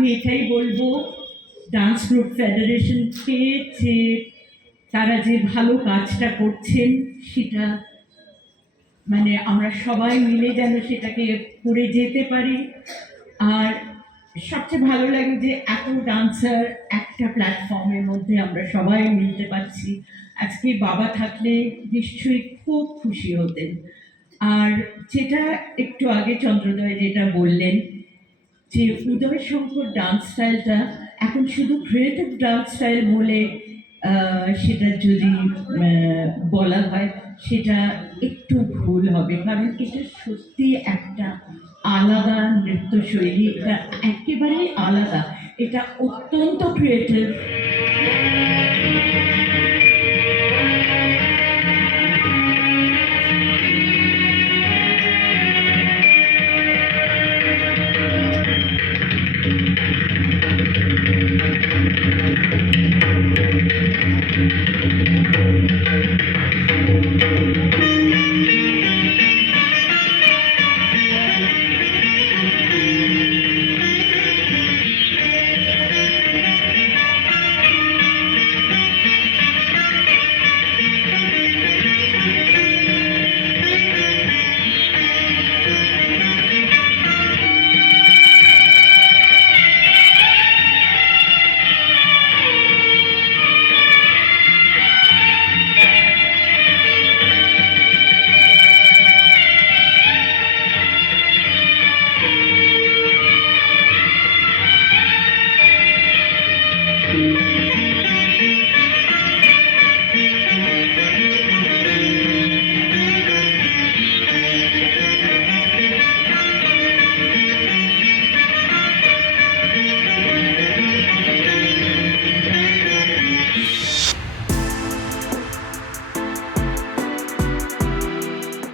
আমি এটাই বলবো ডান্স গ্রুপ ফেডারেশনকে যে তারা যে ভালো কাজটা করছেন সেটা মানে আমরা সবাই মিলে যেন সেটাকে করে যেতে পারি। আর সবচেয়ে ভালো লাগে যে এত ডান্সার একটা প্ল্যাটফর্মের মধ্যে আমরা সবাই মিলতে পারছি। আজকে বাবা থাকলে নিশ্চয়ই খুব খুশি হতেন। আর যেটা একটু আগে চন্দ্রোদয় যেটা বললেন যে উদয় শঙ্কর ডান্স স্টাইলটা এখন শুধু ক্রিয়েটিভ ডান্স স্টাইল বলে সেটা যদি বলা হয় সেটা একটু ভুল হবে, কারণ এটা সত্যি একটা আলাদা নৃত্যশৈলী, এটা একেবারেই আলাদা, এটা অত্যন্ত ক্রিয়েটিভ।